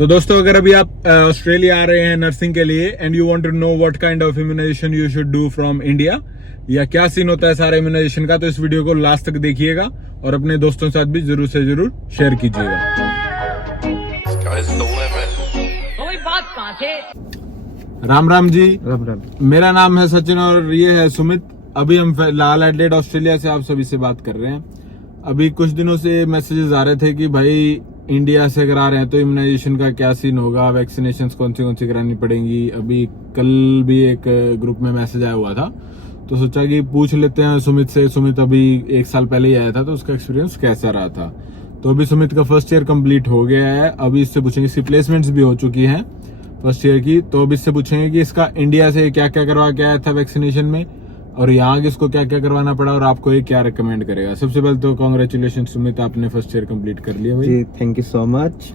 तो दोस्तों अगर अभी आप ऑस्ट्रेलिया आ रहे हैं नर्सिंग के लिए and you want to know what kind of immunization you should do from India या क्या सीन होता है सारा इम्यूनाइजेशन का, तो इस वीडियो को लास्ट तक देखिएगा और अपने दोस्तों के साथ भी जरूर से जरूर शेयर कीजिएगा। राम राम जी। राम राम। मेरा नाम है सचिन और ये है सुमित। अभी हम लाल एडलेड ऑस्ट्रेलिया से आप सभी से बात कर रहे हैं। अभी कुछ दिनों से मैसेजेस आ रहे थे कि भाई इंडिया से अगर आ रहे हैं तो इम्यूनाइजेशन का क्या सीन होगा, वैक्सीनेशन कौन सी करानी पड़ेंगी। अभी कल भी एक ग्रुप में मैसेज आया हुआ था तो सोचा कि पूछ लेते हैं सुमित से। सुमित अभी 1 साल पहले ही आया था तो उसका एक्सपीरियंस कैसा रहा था। तो अभी सुमित का फर्स्ट ईयर कंप्लीट हो गया है। अभी इससे पूछेंगे, इसकी प्लेसमेंट्स भी हो चुकी हैं फर्स्ट ईयर की। तो अब इससे पूछेंगे कि इसका इंडिया से क्या क्या करवा के आया था वैक्सीनेशन में और यहाँ इसको क्या क्या करवाना पड़ा और आपको ये क्या रिकमेंड करेगा। सबसे पहले तो कांग्रेचुलेशन सुमित, आपने फर्स्ट ईयर कंप्लीट कर लिया भाई। जी थैंक यू सो मच।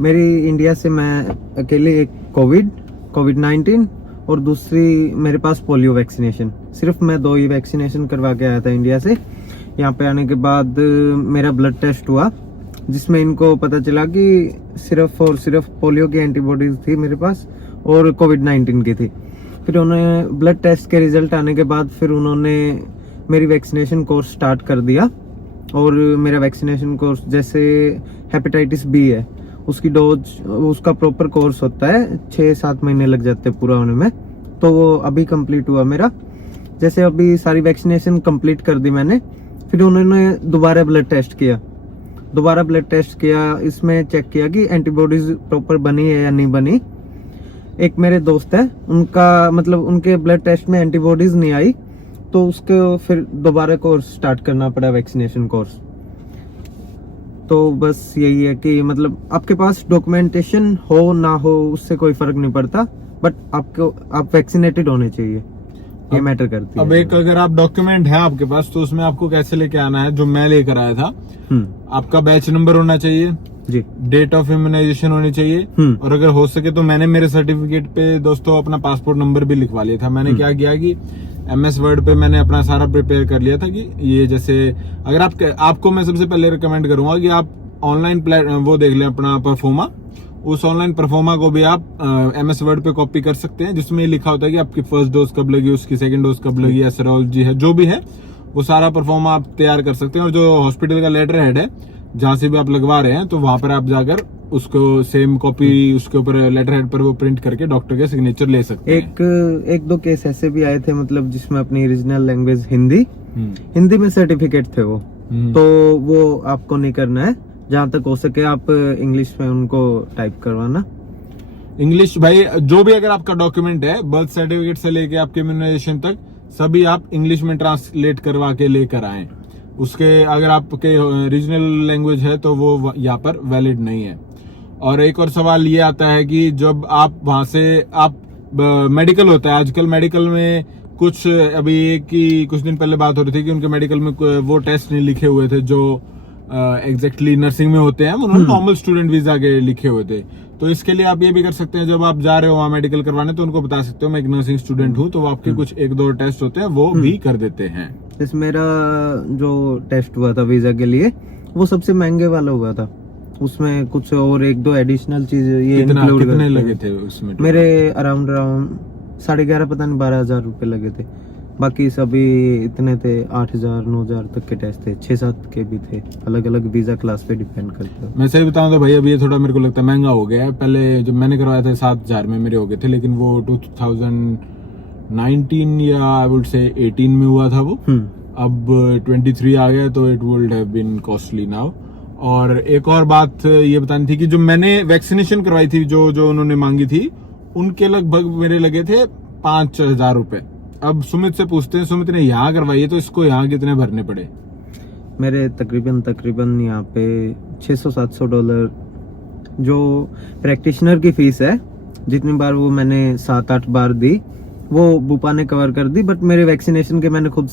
मेरी इंडिया से मैं अकेले एक कोविड-19 और दूसरी मेरे पास पोलियो वैक्सीनेशन, सिर्फ मैं 2 ही वैक्सीनेशन करवा के आया था इंडिया से। यहाँ पे आने के बाद मेरा ब्लड टेस्ट हुआ जिसमें इनको पता चला कि सिर्फ और सिर्फ पोलियो की एंटीबॉडीज थी मेरे पास और कोविड-19 की थी। फिर उन्होंने ब्लड टेस्ट के रिजल्ट आने के बाद फिर उन्होंने मेरी वैक्सीनेशन कोर्स स्टार्ट कर दिया। और मेरा वैक्सीनेशन कोर्स जैसे हेपेटाइटिस बी है उसकी डोज, उसका प्रॉपर कोर्स होता है, 6-7 महीने लग जाते हैं पूरा होने में। तो वो अभी कंप्लीट हुआ मेरा। जैसे अभी सारी वैक्सीनेशन कंप्लीट कर दी मैंने, फिर उन्होंने दोबारा ब्लड टेस्ट किया। इसमें चेक किया कि एंटीबॉडीज प्रॉपर बनी है या नहीं बनी। एक मेरे दोस्त है, उनका मतलब उनके ब्लड टेस्ट में एंटीबॉडीज नहीं आई तो उसको फिर दोबारा कोर्स स्टार्ट करना पड़ा, वैक्सीनेशन कोर्स। तो बस यही है कि मतलब आपके पास डॉक्यूमेंटेशन हो ना हो उससे कोई फर्क नहीं पड़ता, बट आप वैक्सीनेटेड होने चाहिए, ये मैटर करती है। अब एक अगर आप डॉक्यूमेंट है आपके पास तो उसमें आपको कैसे लेके आना है, जो मैं लेकर आया था, आपका बैच नंबर होना चाहिए जी, डेट ऑफ इम्यूनाइजेशन होनी चाहिए और अगर हो सके तो मैंने मेरे सर्टिफिकेट पे दोस्तों अपना पासपोर्ट नंबर भी लिखवा लिया था। मैंने क्या किया कि MS वर्ड पे मैंने अपना सारा प्रिपेयर कर लिया था कि ये जैसे अगर आपको मैं सबसे पहले रिकमेंड करूंगा कि आप ऑनलाइन वो देख लें अपना परफॉर्मा। उस ऑनलाइन परफॉर्मा को भी आप MS वर्ड पे कॉपी कर सकते हैं जिसमें लिखा होता है कि आपकी फर्स्ट डोज कब लगी, उसकी सेकंड डोज कब लगी, एसरोलॉजी है जो भी है वो सारा परफॉर्मा आप तैयार कर सकते हैं। और जो हॉस्पिटल का लेटर हेड है जहाँ से भी आप लगवा रहे हैं तो वहां पर आप जाकर उसको सेम कॉपी उसके ऊपर लेटर हेड पर वो प्रिंट करके डॉक्टर के सिग्नेचर ले सकते हैं। एक दो केस ऐसे भी आए थे मतलब जिसमें अपनी रीजनल लैंग्वेज हिंदी में सर्टिफिकेट थे वो, तो वो आपको नहीं करना है। जहाँ तक हो सके आप इंग्लिश में उनको टाइप करवाना। इंग्लिश भाई जो भी अगर आपका डॉक्यूमेंट है बर्थ सर्टिफिकेट से लेके आपके इम्यूनाइजेशन तक सभी आप इंग्लिश में ट्रांसलेट करवा के लेकर आए। उसके अगर आपके रीजनल लैंग्वेज है तो वो यहाँ पर वैलिड नहीं है। और एक और सवाल ये आता है कि जब आप वहां से आप मेडिकल होता है आजकल, मेडिकल में कुछ अभी की कुछ दिन पहले बात हो रही थी कि उनके मेडिकल में वो टेस्ट नहीं लिखे हुए थे जो एग्जैक्टली नर्सिंग में होते हैं, उन्होंने नॉर्मल स्टूडेंट वीजा के लिखे हुए थे। तो इसके लिए आप ये भी कर सकते हैं, जब आप जा रहे हो वहाँ मेडिकल करवाने तो उनको बता सकते हो मैं एक नर्सिंग स्टूडेंट हूँ, तो वो आपके कुछ 1-2 टेस्ट होते हैं वो भी कर देते हैं। इस मेरा जो टेस्ट हुआ था वीजा के लिए वो सबसे महंगे वाला हुआ था, उसमें कुछ और 1-2 एडिशनल चीज ये इंक्लूड कितने लगे थे उसमें? मेरे अराउंड 11,500 पता नहीं 12,000 रुपए लगे थे। बाकी सभी इतने थे 8,000-9,000 तक के टेस्ट थे, 6-7 के भी थे, अलग अलग वीजा क्लास पे डिपेंड करता है। मैं सही बताऊं तो भाई अभी ये थोड़ा मेरे को लगता है महंगा हो गया है। पहले जब मैंने करवाया था 7,000 में मेरे हो गए थे, लेकिन वो 2019 या आई वुड से 18 में हुआ था वो। अब 23 आ गया तो it would have been costly now. और एक और बात ये बतानी थी कि जो मैंने वैक्सीनेशन करवाई थी जो उन्होंने मांगी थी उनके लगभग मेरे लगे थे 5,000 रुपए। अब सुमित से पूछते हैं, सुमित ने यहाँ करवाई है तो इसको यहाँ कितने भरने पड़े? मेरे तकरीबन यहाँ पे $600-700 जो प्रैक्टिशनर की फीस है, जितनी बार वो मैंने 7-8 बार दी वो बुपा ने कवर कर दी, बट मेरे वैक्सीनेशन के मैंने खुद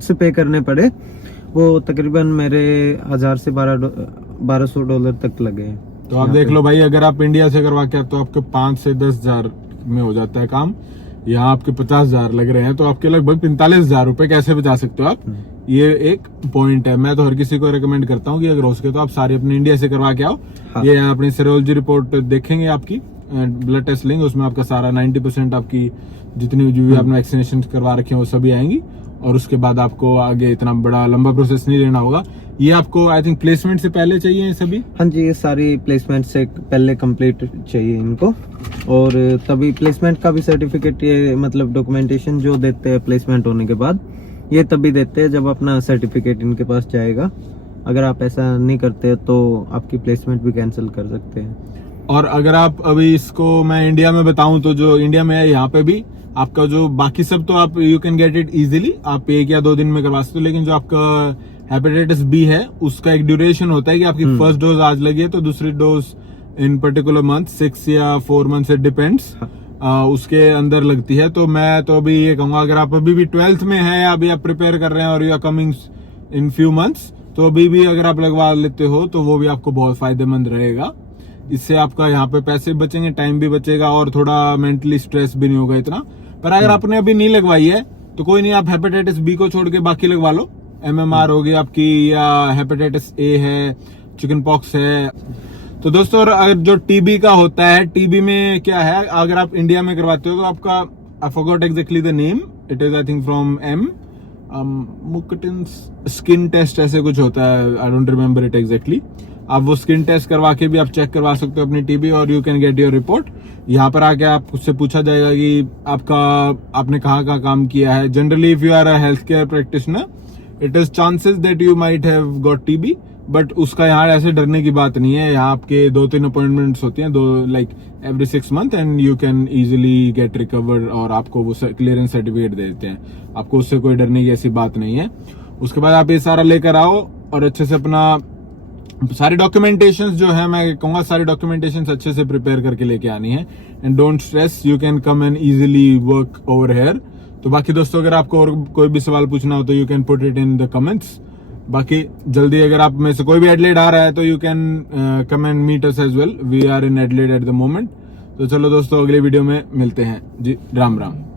से पे करने पड़े। वो तकरीबन मेरे $1,000 से $1,200 तक लगे। तो आप देख लो भाई, अगर आप इंडिया से करवा के तो आपके 5 से 10,000 में हो जाता है काम। यहाँ आपके 50,000 लग रहे हैं, तो आपके लगभग 45,000 रुपए कैसे बचा सकते हो आप, ये एक पॉइंट है। मैं तो हर किसी को रिकमेंड करता हूँ कि अगर हो सके तो आप सारी अपने इंडिया से करवा के आओ। हाँ। ये अपनी सेरोलॉजी रिपोर्ट देखेंगे आपकी, ब्लड टेस्ट लेंगे, उसमें आपका सारा 90% आपकी जितनी जो भी आपने वैक्सीनेशन करवा रखे हैं वो सभी आएंगी, और उसके बाद आपको आगे इतना बड़ा लंबा प्रोसेस नहीं लेना होगा। ये आपको आई थिंक प्लेसमेंट से पहले चाहिए ये सभी। हाँ जी, ये सारी प्लेसमेंट से पहले कंप्लीट चाहिए इनको, और तभी प्लेसमेंट का भी सर्टिफिकेट, ये मतलब डॉक्यूमेंटेशन जो देते हैं प्लेसमेंट होने के बाद, ये तभी देते हैं जब अपना सर्टिफिकेट इनके पास जाएगा। अगर आप ऐसा नहीं करते तो आपकी प्लेसमेंट भी कैंसिल कर सकते हैं। और अगर आप अभी इसको मैं इंडिया में बताऊं तो जो इंडिया में है यहाँ पे भी आपका जो बाकी सब तो आप you can get it easily, आप 1 या 2 दिन में करवा सकते हो, लेकिन जो आपका हेपेटाइटिस बी है उसका एक ड्यूरेशन होता है कि आपकी फर्स्ट डोज आज लगी है तो दूसरी डोज इन पर्टिकुलर मंथ 6 या 4 मंथ से डिपेंड्स उसके अंदर लगती है। तो मैं तो अभी ये कहूंगा अगर आप अभी भी 12th में है या अभी आप प्रिपेयर कर रहे हैं और you are coming in few months, तो अभी भी अगर आप लगवा लेते हो तो वो भी आपको बहुत फायदेमंद रहेगा। इससे आपका यहाँ पे पैसे बचेंगे, टाइम भी बचेगा, और थोड़ा मेंटली स्ट्रेस भी नहीं होगा इतना। पर अगर आपने अभी नहीं लगवाई है तो कोई नहीं, आप हेपेटाइटिस बी को छोड़ के बाकी लगवा लो। MMR होगी आपकी, या हेपेटाइटिस ए है, चिकन पॉक्स है। तो दोस्तों अगर जो टीबी का होता है, टीबी में क्या है, अगर आप इंडिया में करवाते हो तो आपका I forgot exactly the name, it is I think from मुकटिन स्किन टेस्ट ऐसे कुछ होता है, I don't remember it exactly. आप वो स्किन टेस्ट करवा के भी आप चेक करवा सकते हो अपनी टीबी, और you can get your report. यहाँ पर आके आप उससे पूछा जाएगा कि आपने कहाँ काम किया है। Generally if you are a health care practitioner, it is chances that you might have got TB, but उसका यहाँ ऐसे डरने की बात नहीं है। यहाँ आपके 2-3 अपॉइंटमेंट्स होती हैं, like every 6 month, and you can easily get recover, और आपको वो क्लियरेंस सर्टिफिकेट दे देते हैं। आपको उससे कोई डरने की ऐसी बात नहीं है। उसके बाद आप ये सारा लेकर आओ और अच्छे से अपना सारी डॉक्यूमेंटेशंस जो है, मैं कहूंगा सारी डॉक्यूमेंटेशंस अच्छे से प्रिपेयर करके लेके आनी है, and don't stress, you can come and easily work over here. तो बाकी दोस्तों अगर आपको और कोई भी सवाल पूछना हो तो you can put it in the comments. बाकी जल्दी अगर आप में से कोई भी एडलेड आ रहा है तो you can come and meet us as well, we are in Adelaide at the moment. तो चलो दोस्तों अगले वीडियो में मिलते हैं जी, राम राम।